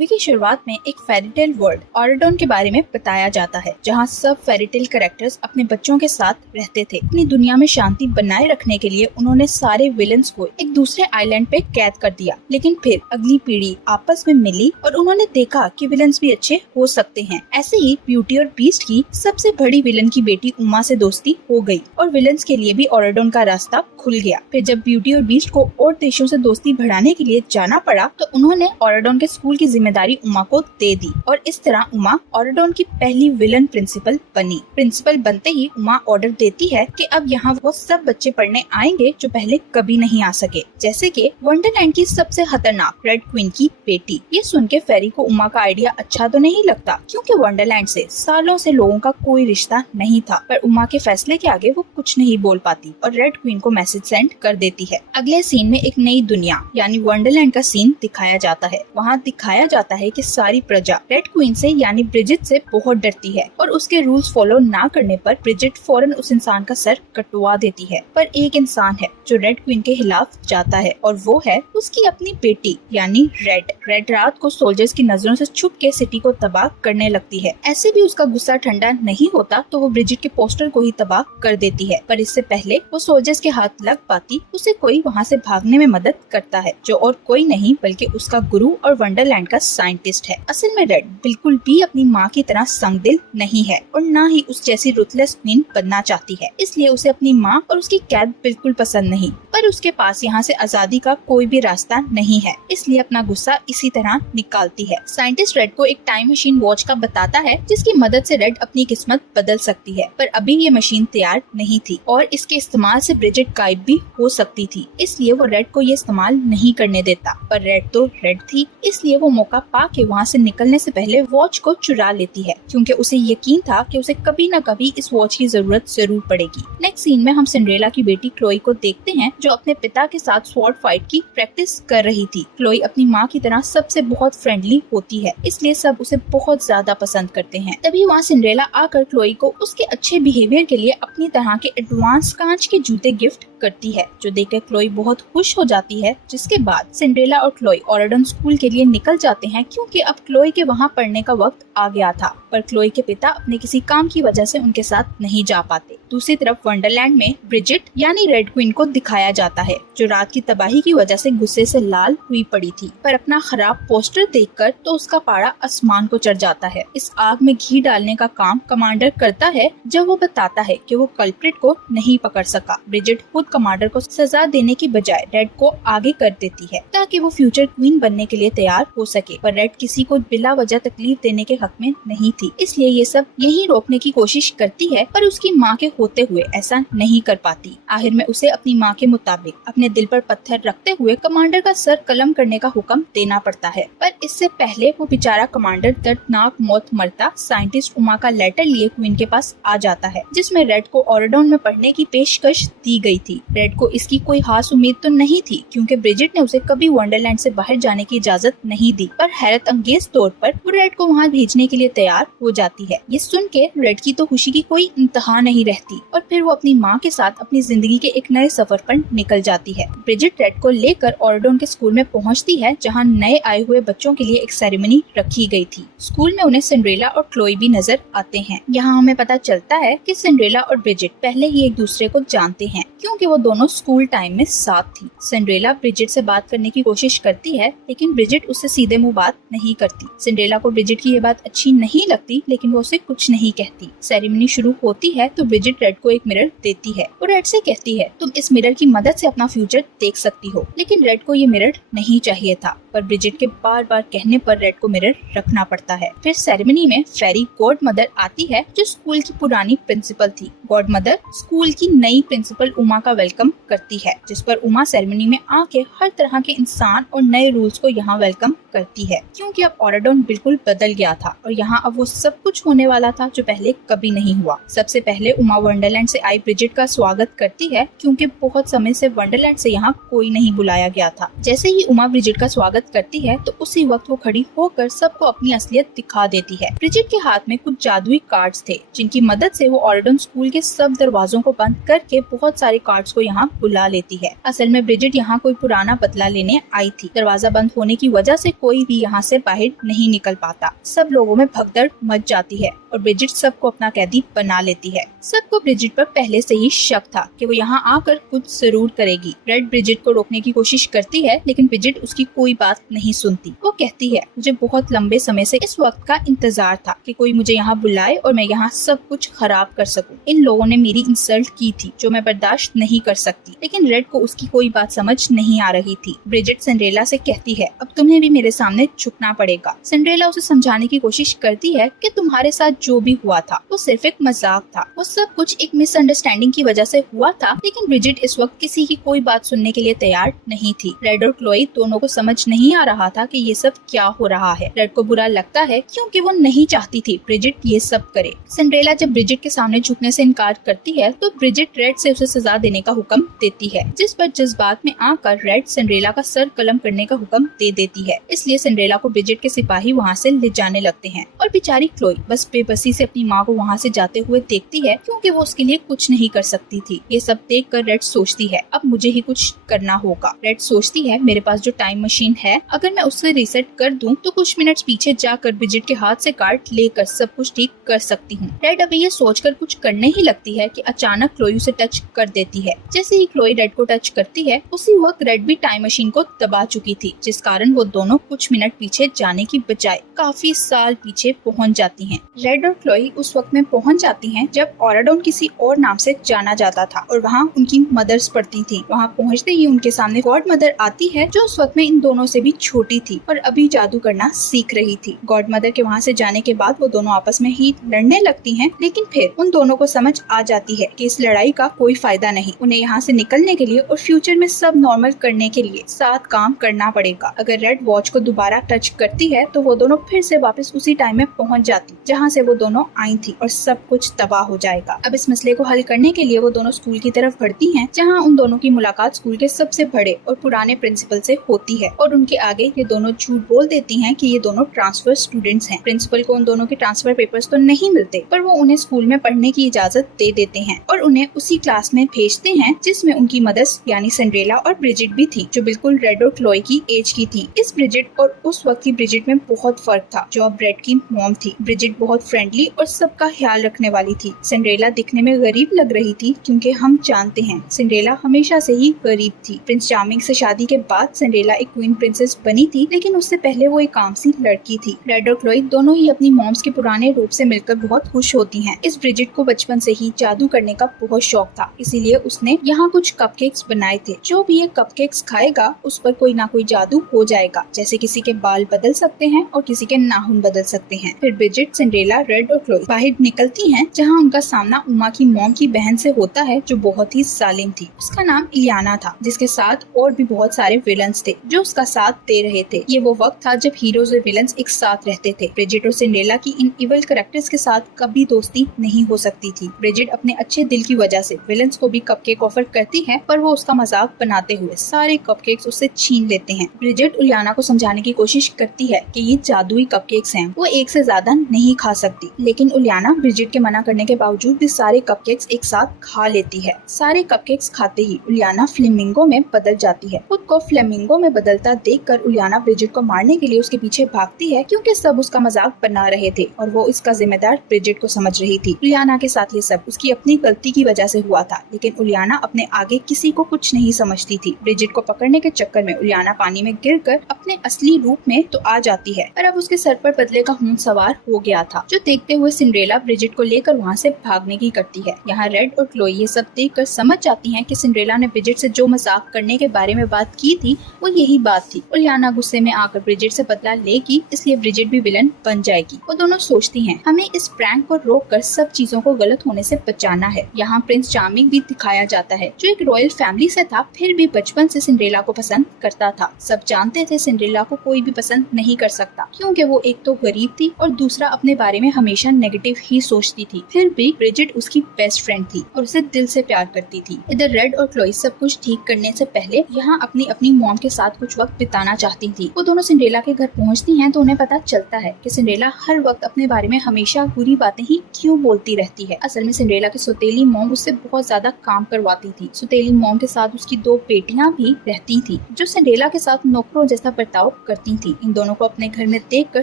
Movie की शुरुआत में एक फेरीटेल वर्ल्ड ऑरेडोन के बारे में बताया जाता है, जहाँ सब फेरीटेल कैरेक्टर्स अपने बच्चों के साथ रहते थे। अपनी दुनिया में शांति बनाए रखने के लिए उन्होंने सारे विलन्स को एक दूसरे आइलैंड पे कैद कर दिया, लेकिन फिर अगली पीढ़ी आपस में मिली और उन्होंने देखा कि विलन्स भी अच्छे हो सकते हैं। ऐसे ही ब्यूटी और बीस्ट की सबसे बड़ी विलन की बेटी उमा से दोस्ती हो गई और विलन्स के लिए भी ऑरेडोन का रास्ता खुल गया। फिर जब ब्यूटी और बीस्ट को और देशों से दोस्ती बढ़ाने के लिए जाना पड़ा तो उन्होंने ऑरेडोन के स्कूल की जिम्मेदारी उमा को दे दी और इस तरह उमा ऑरेडोन की पहली विलन प्रिंसिपल बनी। प्रिंसिपल बनते ही उमा ऑर्डर देती है कि अब यहाँ वो सब बच्चे पढ़ने आएंगे जो पहले कभी नहीं आ सके, जैसे कि वंडरलैंड की सबसे खतरनाक रेड क्वीन की बेटी। ये सुन के फेरी को उमा का आइडिया अच्छा तो नहीं लगता, क्योंकि वंडरलैंड से सालों से लोगों का कोई रिश्ता नहीं था, पर उमा के फैसले के आगे वो कुछ नहीं बोल पाती और रेड क्वीन को मैसेज सेंड कर देती है। अगले सीन में एक नई दुनिया यानी वंडरलैंड का सीन दिखाया जाता है। वहाँ दिखाया जाता है कि सारी प्रजा रेड क्वीन से यानी ब्रिजिट से बहुत डरती है और उसके रूल्स फॉलो ना करने पर ब्रिजिट फौरन उस इंसान का सर कटवा देती है। पर एक इंसान है जो रेड क्वीन के खिलाफ जाता है और वो है उसकी अपनी बेटी यानी रेड रात को सोल्जर्स की नजरों से छुप के सिटी को तबाह करने लगती है। ऐसे भी उसका गुस्सा ठंडा नहीं होता तो वो ब्रिजिट के पोस्टर को ही तबाह कर देती है, पर इससे पहले वो सोल्जर्स के हाथ लग पाती उसे कोई वहाँ से भागने में मदद करता है, जो और कोई नहीं बल्कि उसका गुरु और वंडरलैंड का साइंटिस्ट है। असल में रेड बिल्कुल भी अपनी माँ की तरह संगदिल नहीं है और न ही उस जैसी रुथलेस क्वीन बनना चाहती है, इसलिए उसे अपनी माँ और उसकी कैद बिल्कुल पसंद नहीं। पर उसके पास यहाँ से आजादी का कोई भी रास्ता नहीं है, इसलिए अपना गुस्सा इसी तरह निकालती है। साइंटिस्ट रेड को एक टाइम मशीन वॉच का बताता है जिसकी मदद से रेड अपनी किस्मत बदल सकती है, पर अभी ये मशीन तैयार नहीं थी और इसके इस्तेमाल से ब्रिजिट गायब भी हो सकती थी, इसलिए वो रेड को ये इस्तेमाल नहीं करने देता। पर रेड तो रेड थी, इसलिए वो मौका पाके वहाँ से निकलने से पहले वॉच को चुरा लेती है, क्योंकि उसे यकीन था कि उसे कभी न कभी इस वॉच की जरूरत जरूर पड़ेगी। नेक्स्ट सीन में हम सिंड्रेला की बेटी क्लोई को देखते हैं जो अपने पिता के साथ स्वॉर्ड फाइट की प्रैक्टिस कर रही थी। क्लोई अपनी माँ की तरह सबसे बहुत फ्रेंडली होती है, इसलिए सब उसे बहुत ज्यादा पसंद करते हैं। तभी वहाँ सिंड्रेला आकर क्लोई को उसके अच्छे बिहेवियर के लिए अपनी तरह के एडवांस कांच के जूते गिफ्ट करती है, जो देखकर क्लोई बहुत खुश हो जाती है। जिसके बाद सिंड्रेला और क्लोई ऑरेडन स्कूल के लिए निकल जाते हैं, क्योंकि अब क्लोई के वहाँ पढ़ने का वक्त आ गया था, पर क्लोई के पिता अपने किसी काम की वजह से उनके साथ नहीं जा पाते। दूसरी तरफ वंडरलैंड में ब्रिजिट यानी रेड क्वीन को दिखाया जाता है, जो रात की तबाही की वजह से गुस्से से लाल हुई पड़ी थी, पर अपना खराब पोस्टर देखकर तो उसका पारा आसमान को चढ़ जाता है। इस आग में घी डालने का काम कमांडर करता है, जब वो बताता है कि वो कल्प्रिट को नहीं पकड़ सका। ब्रिजिट खुद कमांडर को सजा देने की बजाय रेड को आगे कर देती है ताकि वो फ्यूचर क्वीन बनने के लिए तैयार हो सके, पर रेड किसी को बिला वजह तकलीफ देने के हक में नहीं थी, इसलिए ये सब यही रोकने की कोशिश करती है, पर उसकी माँ के होते हुए ऐसा नहीं कर पाती। आखिर में उसे अपनी माँ के मुताबिक अपने दिल पर पत्थर रखते हुए कमांडर का सर कलम करने का हुक्म देना पड़ता है, पर इससे पहले वो बेचारा कमांडर दर्दनाक मौत मरता साइंटिस्ट उमा का लेटर लिए क्वीन के पास आ जाता है, जिसमें रेड को ऑरेडोन में पढ़ने की पेशकश दी गई थी। रेड को इसकी कोई खास उम्मीद तो नहीं थी, क्योंकि ब्रिजिट ने उसे कभी वंडरलैंड से बाहर जाने की इजाजत नहीं दी, पर हैरत अंगेज तौर पर वो रेड को वहाँ भेजने के लिए तैयार हो जाती है। ये सुन के रेड की तो खुशी की कोई इंतहा नहीं रहती और फिर वो अपनी माँ के साथ अपनी जिंदगी के एक नए सफर पर निकल जाती है। ब्रिजिट रेड को लेकर ऑरेडोन के स्कूल में पहुँचती है, जहाँ नए आए हुए बच्चों के लिए एक सेरेमनी रखी गई थी। स्कूल में उन्हें सिंड्रेला और क्लोई भी नजर आते हैं। यहाँ हमें पता चलता है कि सिंड्रेला और ब्रिजिट पहले ही एक दूसरे को जानते हैं, क्योंकि वो दोनों स्कूल टाइम में साथ थी। सिंड्रेला ब्रिजिट से बात करने की कोशिश करती है, लेकिन ब्रिजिट उससे सीधे मुंह बात नहीं करती। सिंड्रेला को ब्रिजिट की ये बात अच्छी नहीं लगती, लेकिन वो उसे कुछ नहीं कहती। सेरेमनी शुरू होती है तो ब्रिजिट रेड को एक मिरर देती है। वो रेड से कहती है, तुम इस मिरर की मदद से अपना फ्यूचर देख सकती हो, लेकिन रेड को ये मिरर नहीं चाहिए था, पर ब्रिजिट के बार बार कहने पर रेड को मिरर रखना पड़ता है। फिर सेरेमनी में फेरी गॉड मदर आती है, जो स्कूल की पुरानी प्रिंसिपल थी। गॉड मदर स्कूल की नई प्रिंसिपल उमा का वेलकम करती है, जिस पर उमा सेरेमनी में आके हर तरह के इंसान और नए रूल्स को यहाँ वेलकम करती है, क्योंकि अब ऑरेडोन बिल्कुल बदल गया था और यहाँ अब वो सब कुछ होने वाला था जो पहले कभी नहीं हुआ। सबसे पहले उमा वंडरलैंड से आई ब्रिजिट का स्वागत करती है, क्योंकि बहुत समय से वंडरलैंड से यहाँ कोई नहीं बुलाया गया था। जैसे ही उमा ब्रिजिट का स्वागत करती है तो उसी वक्त वो खड़ी होकर सबको अपनी असलियत दिखा देती है। ब्रिजिट के हाथ में कुछ जादुई कार्ड्स थे, जिनकी मदद से वो ऑर्डन स्कूल के सब दरवाजों को बंद करके बहुत सारे कार्ड्स को यहाँ बुला लेती है। असल में ब्रिजिट यहाँ कोई पुराना बदला लेने आई थी। दरवाजा बंद होने की वजह से कोई भी यहाँ से बाहर नहीं निकल पाता। सब लोगों में भगदड़ मच जाती है और ब्रिजिट सबको अपना कैदी बना लेती है। सबको ब्रिजिट पर पहले से ही शक था कि वो यहाँ आकर कुछ जरूर करेगी। रेड ब्रिजिट को रोकने की कोशिश करती है, लेकिन ब्रिजिट उसकी कोई बात नहीं सुनती। वो कहती है, मुझे बहुत लंबे समय से इस वक्त का इंतजार था कि कोई मुझे यहाँ बुलाए और मैं यहाँ सब कुछ खराब कर सकूं। इन लोगों ने मेरी इंसल्ट की थी जो मैं बर्दाश्त नहीं कर सकती। लेकिन रेड को उसकी कोई बात समझ नहीं आ रही थी। ब्रिजिट सिंड्रेला से कहती है, अब तुम्हें भी मेरे सामने झुकना पड़ेगा। सिंड्रेला उसे समझाने की कोशिश करती है कि तुम्हारे साथ जो भी हुआ था वो सिर्फ एक मजाक था, वो सब कुछ एक मिसअंडरस्टैंडिंग की वजह से हुआ था। लेकिन ब्रिजिट इस वक्त किसी की कोई बात सुनने के लिए तैयार नहीं थी। रेड और क्लोई दोनों को समझ नहीं आ रहा था कि ये सब क्या हो रहा है। रेड को बुरा लगता है क्योंकि वो नहीं चाहती थी ब्रिजिट ये सब करे। सिंड्रेला जब ब्रिजिट के सामने झुकने से इनकार करती है तो ब्रिजिट रेड से उसे सजा देने का हुक्म देती है, जिस पर जज्बात में आकर रेड सिंड्रेला का सर कलम करने का हुक्म दे देती है। इसलिए सिंड्रेला को ब्रिजिट के सिपाही वहाँ से ले जाने लगते हैं और बेचारी क्लोई बस बेबसी से अपनी माँ को वहाँ से जाते हुए देखती है, क्योंकि वो उसके लिए कुछ नहीं कर सकती थी। ये सब देखकर रेड सोचती है, अब मुझे ही कुछ करना होगा। रेड सोचती है, मेरे पास जो टाइम मशीन है, अगर मैं उससे रीसेट कर दूं तो कुछ मिनट्स पीछे जाकर ब्रिजिट के हाथ से कार्ड लेकर सब कुछ ठीक कर सकती हूँ। रेड अभी ये सोचकर कुछ करने ही लगती है कि अचानक क्लोई उसे टच कर देती है। जैसे ही क्लोई रेड को टच करती है उसी वक्त रेड भी टाइम मशीन को दबा चुकी थी, जिस कारण वो दोनों कुछ मिनट पीछे जाने की बजाय काफी साल पीछे पहुँच जाती है। रेड और क्लोई उस वक्त में पहुँच जाती है जब ऑराडोन किसी और नाम से जाना जाता था और वहाँ उनकी मदर्स पढ़ती थी। वहाँ पहुँचते ही उनके सामने गॉड मदर आती है, जो उस वक्त में इन दोनों से भी छोटी थी और अभी जादू करना सीख रही थी। गॉड मदर के वहाँ से जाने के बाद वो दोनों आपस में ही लड़ने लगती हैं, लेकिन फिर उन दोनों को समझ आ जाती है कि इस लड़ाई का कोई फायदा नहीं। उन्हें यहाँ से निकलने के लिए और फ्यूचर में सब नॉर्मल करने के लिए साथ काम करना पड़ेगा। अगर रेड वॉच को दोबारा टच करती है तो वो दोनों फिर से वापस उसी टाइम में पहुँच जाती जहाँ से वो दोनों आई थी और सब कुछ तबाह हो जाएगा। अब इस मसले को हल करने के लिए वो दोनों स्कूल की तरफ बढ़ती हैं, जहाँ उन दोनों की मुलाकात स्कूल के सबसे बड़े और पुराने प्रिंसिपल से होती है और उनके आगे ये दोनों झूठ बोल देती हैं कि ये दोनों ट्रांसफर स्टूडेंट्स हैं। प्रिंसिपल को उन दोनों के ट्रांसफर पेपर्स तो नहीं मिलते, पर वो उन्हें स्कूल में पढ़ने की इजाजत दे देते हैं और उन्हें उसी क्लास में भेजते हैं जिसमें उनकी मदर्स यानी सिंड्रेला और ब्रिजिट भी थी, जो बिल्कुल रेड और क्लोई की एज की थी। इस ब्रिजिट और उस वक्त की ब्रिजिट में बहुत फर्क था, जो अब रेड की मॉम थी। ब्रिजिट बहुत फ्रेंडली और सबका ख्याल रखने वाली थी। सिंड्रेला दिखने में गरीब लग रही थी, क्योंकि हम जानते हैं सिंड्रेला हमेशा से ही गरीब थी। प्रिंस चार्मिंग से शादी के बाद सिंड्रेला एक क्वीन प्रिंसेस बनी थी, लेकिन उससे पहले वो एक आम सी लड़की थी। रेड और क्लोई दोनों ही अपनी मॉम्स के पुराने रूप से मिलकर बहुत खुश होती हैं। इस ब्रिजिट को बचपन से ही जादू करने का बहुत शौक था, इसीलिए उसने यहाँ कुछ कपकेक्स बनाए थे। जो भी ये कपकेक्स खाएगा उस पर कोई ना कोई जादू हो जाएगा, जैसे किसी के बाल बदल सकते हैं और किसी के नाखून बदल सकते हैं। फिर ब्रिजिट, सिंड्रेला, रेड और क्लोई बाहर निकलती हैं, जहाँ उनका सामना उमा की मॉम की बहन से होता है, जो बहुत ही जालिम थी। उसका नाम इलियाना था, जिसके साथ और भी बहुत सारे विलन्स थे जो उसका साथ दे रहे थे। ये वो वक्त था जब हीरोज और विलन्स एक साथ रहते थे। ब्रिजिट और सिंड्रेला की इन इवल कैरेक्टर्स के साथ कभी दोस्ती नहीं हो सकती थी। ब्रिजिट अपने अच्छे दिल की वजह से विलन्स को भी कपकेक ऑफर करती है, पर वो उसका मजाक बनाते हुए सारे कपकेक्स उससे छीन लेते हैं। ब्रिजिट इलियाना को समझाने की कोशिश करती है कि ये जादुई कपकेक्स हैं, वो एक से ज्यादा नहीं खा सकती, लेकिन इलियाना ब्रिजिट के मना करने के बावजूद भी सारे कपकेक्स एक साथ खा लेती है। सारे कपकेक्स खाते ही इलियाना फ्लेमिंगो में बदल जाती है। खुद को फ्लेमिंगो में बदलता देखकर इलियाना ब्रिजिट को मारने के लिए उसके पीछे भागती है, क्योंकि सब उसका मजाक बना रहे थे और वो इसका जिम्मेदार ब्रिजिट को समझ रही थी। इलियाना के साथ ये सब उसकी अपनी गलती की वजह से हुआ था, लेकिन इलियाना अपने आगे किसी को कुछ नहीं समझती थी। ब्रिजिट को पकड़ने के चक्कर में इलियाना पानी में गिरकर अपने असली रूप में तो आ जाती है, पर अब उसके सर पर बदले का खून सवार हो गया था, जो देखते हुए सिंड्रेला ब्रिजिट को लेकर वहाँ से भागने की करती है। यहाँ रेड और क्लोई ये सब देखकर समझ जाती हैं कि सिंड्रेला ने ब्रिजिट से जो मजाक करने के बारे में बात की थी वो यही बात थी। इलियाना गुस्से में आकर ब्रिजिट से बदला लेगी, इसलिए ब्रिजिट भी विलन बन जाएगी। वो दोनों सोचती हैं हमें इस प्रैंक को रोककर सब चीजों को गलत होने से बचाना है। यहाँ प्रिंस चार्मिंग भी दिखाया जाता है, जो एक रॉयल फैमिली से था, फिर भी बचपन से सिंड्रेला को पसंद करता था। सब जानते थे सिंड्रेला को कोई भी पसंद नहीं कर सकता, क्योंकि वो एक तो गरीब थी और दूसरा अपने बारे में में हमेशा नेगेटिव ही सोचती थी। फिर भी ब्रिजिट उसकी बेस्ट फ्रेंड थी और उसे दिल से प्यार करती थी। इधर रेड और क्लोई सब कुछ ठीक करने से पहले यहाँ अपनी अपनी मॉम के साथ कुछ वक्त बिताना चाहती थी। वो दोनों सिंड्रेला के घर पहुँचती हैं तो उन्हें पता चलता है कि सिंड्रेला हर वक्त अपने बारे में हमेशा बुरी बातें ही क्यों बोलती रहती है। असल में सिंड्रेला की सौतेली मॉम उससे बहुत ज्यादा काम करवाती थी। सौतेली मॉम के साथ उसकी 2 बेटियां भी रहती थी जो सिंड्रेला के साथ नौकरों जैसा बर्ताव करती थी। इन दोनों को अपने घर में देखकर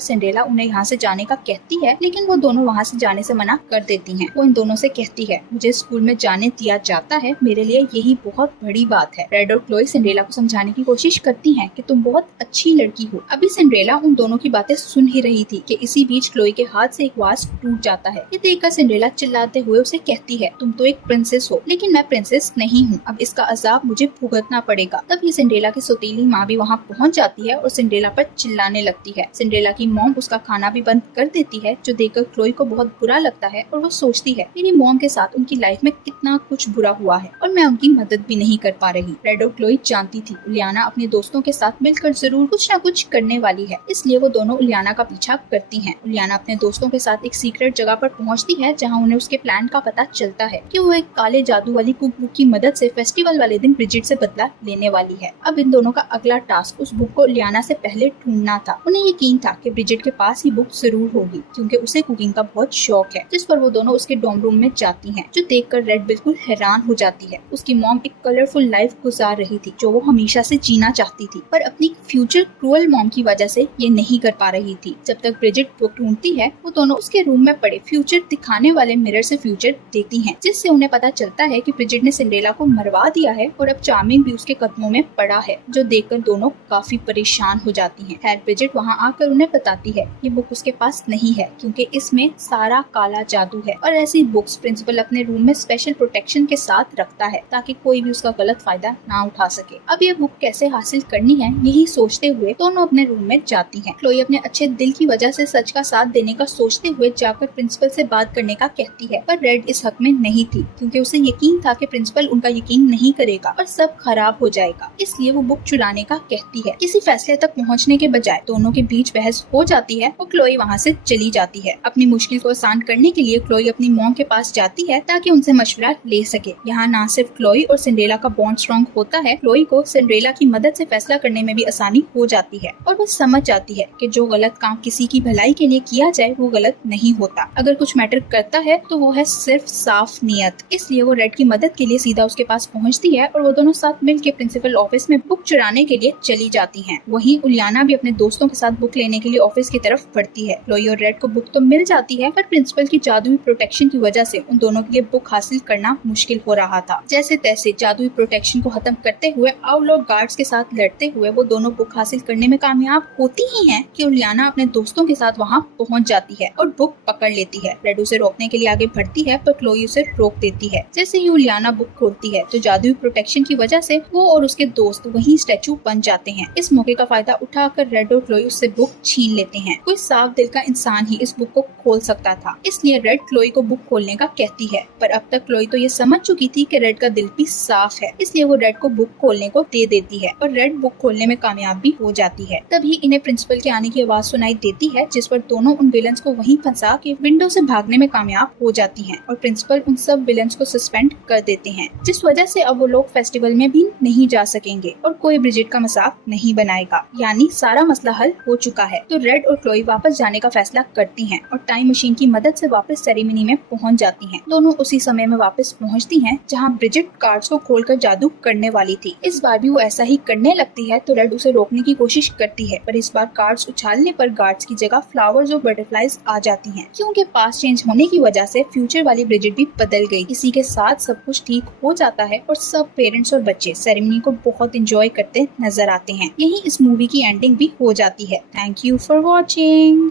सिंड्रेला उन्हें यहाँ से जाने का कहती है, लेकिन वो दोनों वहाँ से जाने से मना कर देती हैं। वो इन दोनों से कहती है, मुझे स्कूल में जाने दिया जाता है, मेरे लिए यही बहुत बड़ी बात है। रेड और क्लोई सिंड्रेला को समझाने की कोशिश करती हैं कि तुम बहुत अच्छी लड़की हो। अभी सिंड्रेला उन दोनों की बातें सुन ही रही थी कि इसी बीच क्लोई के हाथ से एक वाज टूट जाता है। ये देखकर सिंड्रेला चिल्लाते हुए उसे कहती है, तुम तो एक प्रिंसेस हो, लेकिन मैं प्रिंसेस नहीं हूँ। अब इसका अजाब मुझे भुगतना पड़ेगा। तभी सिंड्रेला की सौतेली माँ भी वहाँ पहुँच जाती है और सिंड्रेला पर चिल्लाने लगती है। सिंड्रेला की मॉम उसका खाना भी बंद कर देती है, जो देखकर क्लोई को बहुत बुरा लगता है और वो सोचती है, मेरी मॉम के साथ उनकी लाइफ में कितना कुछ बुरा हुआ है और मैं उनकी मदद भी नहीं कर पा रही। रेड और क्लोई जानती थी उलियाना अपने दोस्तों के साथ मिलकर जरूर कुछ न कुछ करने वाली है, इसलिए वो दोनों उलियाना का पीछा करती हैं। उलियाना अपने दोस्तों के साथ एक सीक्रेट जगह पर पहुंचती है जहां उन्हें उसके प्लान का पता चलता है कि वो एक काले जादू वाली कुक बुक की मदद से फेस्टिवल वाले दिन ब्रिजिट से बदला लेने वाली है। अब इन दोनों का अगला टास्क उस बुक को उलियाना से पहले ढूंढना था। उन्हें यकीन था कि ब्रिजिट के पास ही बुक जरूर होगी क्योंकि उसे कुकिंग का बहुत शौक है, जिस पर वो दोनों उसके डॉर्म रूम में जाती हैं, जो देखकर रेड बिल्कुल हैरान हो जाती है। उसकी मॉम एक कलरफुल लाइफ गुजार रही थी जो वो हमेशा से जीना चाहती थी, पर अपनी फ्यूचर क्रूअल मॉम की वजह से ये नहीं कर पा रही थी। जब तक ब्रिजिट बुक ढूंढती है, वो दोनों उसके रूम में पड़े फ्यूचर दिखाने वाले मिरर से फ्यूचर देखती हैं, जिससे उन्हें पता चलता है कि ब्रिजिट ने सिंड्रेला को मरवा दिया है और अब चार्मिंग भी उसके कदमों में पड़ा है, जो देखकर दोनों काफी परेशान हो जाती हैं। खैर ब्रिजिट वहाँ आकर उन्हें बताती है ये बुक उसके पास नहीं है क्योंकि इसमें सारा काला जादू है और ऐसी बुक्स प्रिंसिपल अपने रूम में स्पेशल प्रोटेक्शन के साथ रखता है ताकि कोई भी उसका गलत फायदा ना उठा सके। अब ये बुक कैसे हासिल करनी है यही सोचते हुए दोनों अपने रूम में जाती हैं। क्लोई अपने अच्छे दिल की वजह से सच का साथ देने का सोचते हुए जाकर प्रिंसिपल से बात करने का कहती है, पर रेड इस हक में नहीं थी क्योंकि उसे यकीन था कि प्रिंसिपल उनका यकीन नहीं करेगा और सब खराब हो जाएगा, इसलिए वो बुक चुराने का कहती है। किसी फैसले तक पहुँचने के बजाय दोनों के बीच बहस हो जाती है और क्लोई वहाँ से चली जाती है। अपनी मुश्किल को आसान करने के लिए क्लोई अपनी मॉम के पास जाती है ताकि उनसे मशवरा ले सके। यहाँ न सिर्फ क्लोई और सिंड्रेला का बॉन्ड स्ट्रॉन्ग होता है, क्लोई को सिंड्रेला की मदद से फैसला करने में भी आसानी हो जाती है और वो समझ जाती है कि जो गलत काम किसी की भलाई के लिए किया जाए वो गलत नहीं होता। अगर कुछ मैटर करता है तो वो है सिर्फ साफ नियत। इसलिए वो रेड की मदद के लिए सीधा उसके पास पहुँचती है और वो दोनों साथ मिलकर प्रिंसिपल ऑफिस में बुक चुराने के लिए चली जाती है। वहीं उलियाना भी अपने दोस्तों के साथ बुक लेने के लिए ऑफिस की तरफ बढ़ती है। क्लोई और रेड को बुक तो मिल जाती है, पर प्रिंसिपल की जादुई प्रोटेक्शन की वजह से उन दोनों के लिए बुक हासिल करना मुश्किल हो रहा था। जैसे तैसे जादुई प्रोटेक्शन को खत्म करते हुए आउटलॉ गार्ड्स के साथ लड़ते हुए वो दोनों बुक हासिल करने में कामयाब होती ही हैं कि उलियाना अपने दोस्तों के साथ वहां पहुंच जाती है और बुक पकड़ लेती है। रेड उसे रोकने के लिए आगे बढ़ती है, पर क्लोई उसे रोक देती है। जैसे ही उलियाना बुक खोलती है तो जादुई प्रोटेक्शन की वजह से वो और उसके दोस्त वही स्टैचू बन जाते हैं। इस मौके का फायदा उठाकर रेड और क्लोई उससे बुक छीन लेते हैं। कोई साफ दिल का इंसान ही इस बुक को खोल सकता था, इसलिए रेड क्लोई को बुक खोलने का कहती है, पर अब तक क्लोई तो ये समझ चुकी थी कि रेड का दिल भी साफ है, इसलिए वो रेड को बुक खोलने को दे देती है और रेड बुक खोलने में कामयाब भी हो जाती है। तभी इन्हें प्रिंसिपल के आने की आवाज सुनाई देती है, जिस पर दोनों उन विलन्स को वहीं फंसा के विंडो से भागने में कामयाब हो जाती हैं और प्रिंसिपल उन सब विलन्स को सस्पेंड कर देते हैं, जिस वजह से अब वो लोग फेस्टिवल में भी नहीं जा सकेंगे और कोई ब्रिजिट का मजाक नहीं बनाएगा। यानी सारा मसला हल हो चुका है। तो रेड और क्लोई वापस जाने का फैसला करती हैं और टाइम मशीन की मदद से वापस सेरेमनी में पहुंच जाती हैं। दोनों उसी समय में वापस पहुंचती हैं जहां ब्रिजिट कार्ड्स को खोलकर जादू करने वाली थी। इस बार भी वो ऐसा ही करने लगती है तो रेड उसे रोकने की कोशिश करती है, पर इस बार कार्ड्स उछालने पर गार्ड्स की जगह फ्लावर्स और बटरफ्लाईज आ जाती हैं, क्योंकि पास चेंज होने की वजह से फ्यूचर वाली ब्रिजिट भी बदल गई। इसी के साथ सब कुछ ठीक हो जाता है और सब पेरेंट्स और बच्चे सेरेमनी को बहुत एंजॉय करते नजर आते हैं। यही इस मूवी की एंडिंग भी हो जाती है। Thank you for watching.